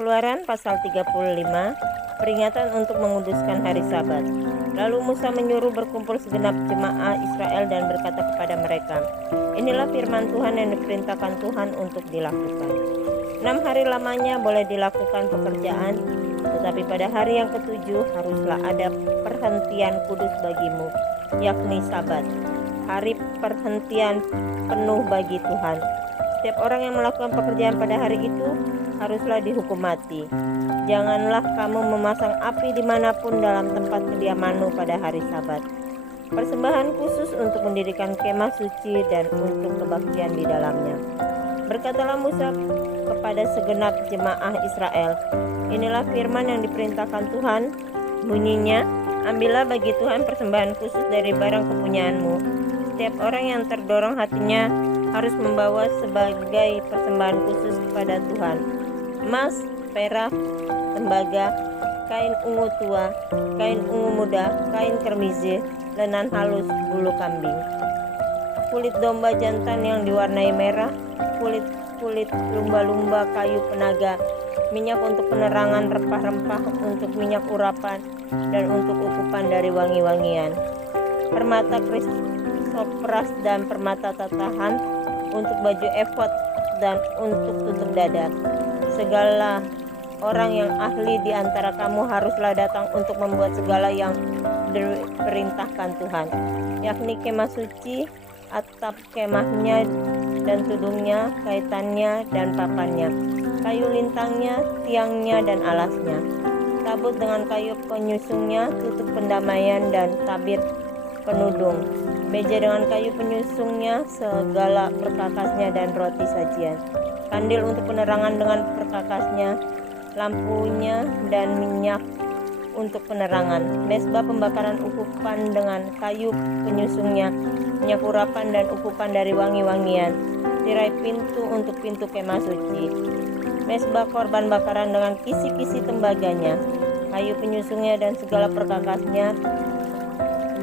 Keluaran pasal 35, peringatan untuk menguduskan hari Sabat. Lalu Musa menyuruh berkumpul segenap jemaah Israel dan berkata kepada mereka, inilah firman Tuhan yang diperintahkan Tuhan untuk dilakukan. 6 hari lamanya boleh dilakukan pekerjaan, tetapi pada hari yang ketujuh haruslah ada perhentian kudus bagimu, yakni Sabat, hari perhentian penuh bagi Tuhan. Setiap orang yang melakukan pekerjaan pada hari itu haruslah dihukum mati. Janganlah kamu memasang api dimanapun dalam tempat kediamanmu pada hari Sabat. Persembahan khusus untuk mendirikan kemah suci dan untuk kebaktian di dalamnya. Berkatalah Musa kepada segenap jemaah Israel, inilah firman yang diperintahkan Tuhan, bunyinya, ambillah bagi Tuhan persembahan khusus dari barang kepunyaanmu. Setiap orang yang terdorong hatinya harus membawa sebagai persembahan khusus kepada Tuhan emas, perak, tembaga, kain ungu tua, kain ungu muda, kain kermizi, lenan halus, bulu kambing, kulit domba jantan yang diwarnai merah, kulit lumba-lumba kayu penaga, minyak untuk penerangan, rempah-rempah untuk minyak urapan, dan untuk ukupan dari wangi-wangian, permata krisopras dan permata tatahan untuk baju efod dan untuk tutup dada. Segala orang yang ahli di antara kamu haruslah datang untuk membuat segala yang diperintahkan Tuhan, yakni kemah suci, atap kemahnya dan tudungnya, kaitannya dan papannya, kayu lintangnya, tiangnya dan alasnya, tabut dengan kayu penyusungnya, tutup pendamaian dan tabir penudung, meja dengan kayu penyusungnya, segala perkakasnya dan roti sajian, kandil untuk penerangan dengan perkakasnya, lampunya dan minyak untuk penerangan, mezbah pembakaran ukupan dengan kayu penyusungnya, minyak urapan dan ukupan dari wangi-wangian, tirai pintu untuk pintu kemah suci, mezbah korban bakaran dengan kisi-kisi tembaganya, kayu penyusungnya dan segala perkakasnya,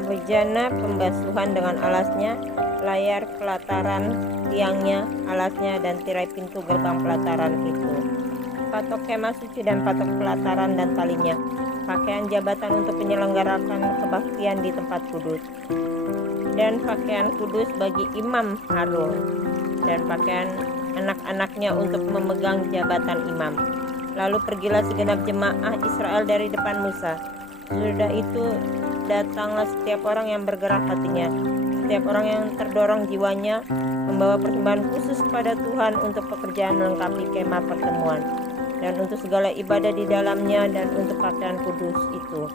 bejana pembasuhan dengan alasnya, layar pelataran, tiangnya, alasnya, dan tirai pintu gerbang pelataran itu, patok kemah suci dan patok pelataran dan talinya, pakaian jabatan untuk penyelenggarakan kebaktian di tempat kudus, dan pakaian kudus bagi imam Harun, dan pakaian anak-anaknya untuk memegang jabatan imam. Lalu pergilah segenap jemaah Israel dari depan Musa. Sudah itu datanglah setiap orang yang bergerak hatinya, setiap orang yang terdorong jiwanya, membawa persembahan khusus kepada Tuhan untuk pekerjaan melengkapi kemah pertemuan, dan untuk segala ibadah di dalamnya, dan untuk pakaian kudus itu.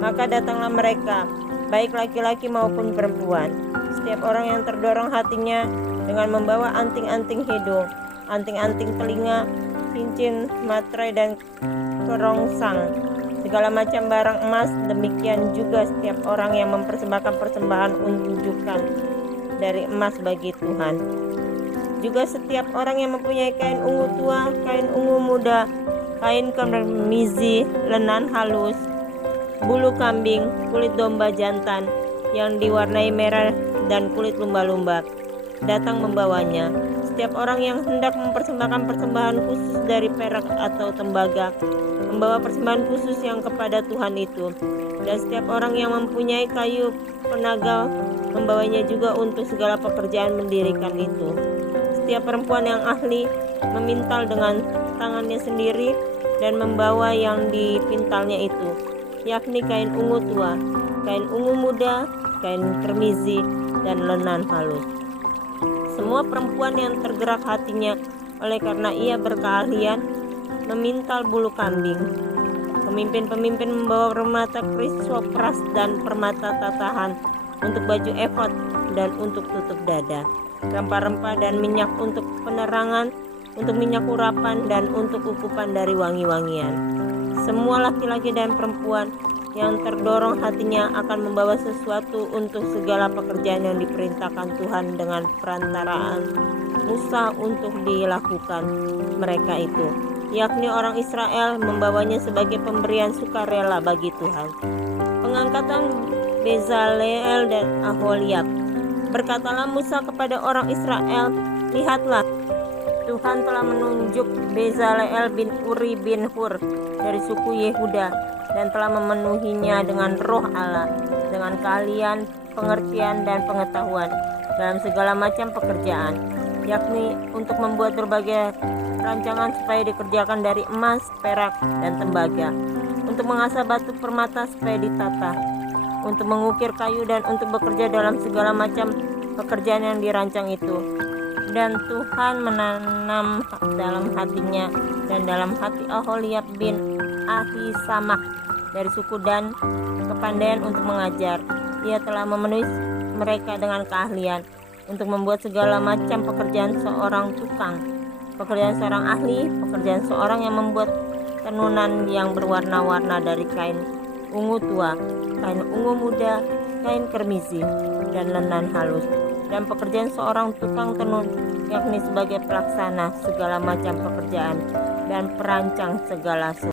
Maka datanglah mereka, baik laki-laki maupun perempuan, setiap orang yang terdorong hatinya, dengan membawa anting-anting hidung, anting-anting telinga, cincin, materai, dan kerongsang, segala macam barang emas. Demikian juga setiap orang yang mempersembahkan persembahan unjukan dari emas bagi Tuhan. Juga setiap orang yang mempunyai kain ungu tua, kain ungu muda, kain kermizi, lenan halus, bulu kambing, kulit domba jantan yang diwarnai merah dan kulit lumba-lumba, datang membawanya. Setiap orang yang hendak mempersembahkan persembahan khusus dari perak atau tembaga, membawa persembahan khusus yang kepada Tuhan itu. Dan setiap orang yang mempunyai kayu penaga, membawanya juga untuk segala pekerjaan mendirikan itu. Setiap perempuan yang ahli memintal dengan tangannya sendiri dan membawa yang dipintalnya itu, yakni kain ungu tua, kain ungu muda, kain kermizi, dan lenan halus. Semua perempuan yang tergerak hatinya oleh karena ia berkeahlian memintal bulu kambing. Pemimpin-pemimpin membawa permata krisopras dan permata tatahan untuk baju efod dan untuk tutup dada, rempah-rempah dan minyak untuk penerangan, untuk minyak urapan dan untuk ukupan dari wangi-wangian. Semua laki-laki dan perempuan yang terdorong hatinya akan membawa sesuatu untuk segala pekerjaan yang diperintahkan Tuhan dengan perantaraan Musa untuk dilakukan mereka itu, yakni orang Israel membawanya sebagai pemberian sukarela bagi Tuhan. Pengangkatan Bezaleel dan Aholiab. Berkatalah Musa kepada orang Israel, lihatlah, Tuhan telah menunjuk Bezaleel bin Uri bin Hur dari suku Yehuda dan telah memenuhinya dengan roh Allah, dengan keahlian, pengertian, dan pengetahuan dalam segala macam pekerjaan, yakni untuk membuat berbagai rancangan supaya dikerjakan dari emas, perak, dan tembaga, untuk mengasah batu permata supaya ditata, untuk mengukir kayu, dan untuk bekerja dalam segala macam pekerjaan yang dirancang itu. Dan Tuhan menanam dalam hatinya dan dalam hati Oholiab bin Ahisamak dari suku Dan kepandaian untuk mengajar. Ia telah memenuhi mereka dengan keahlian untuk membuat segala macam pekerjaan seorang tukang, pekerjaan seorang ahli, pekerjaan seorang yang membuat tenunan yang berwarna-warna dari kain ungu tua, kain ungu muda, kain kermizi, dan lenan halus, dan pekerjaan seorang tukang tenun, yakni sebagai pelaksana segala macam pekerjaan dan perancang segala sesuatu.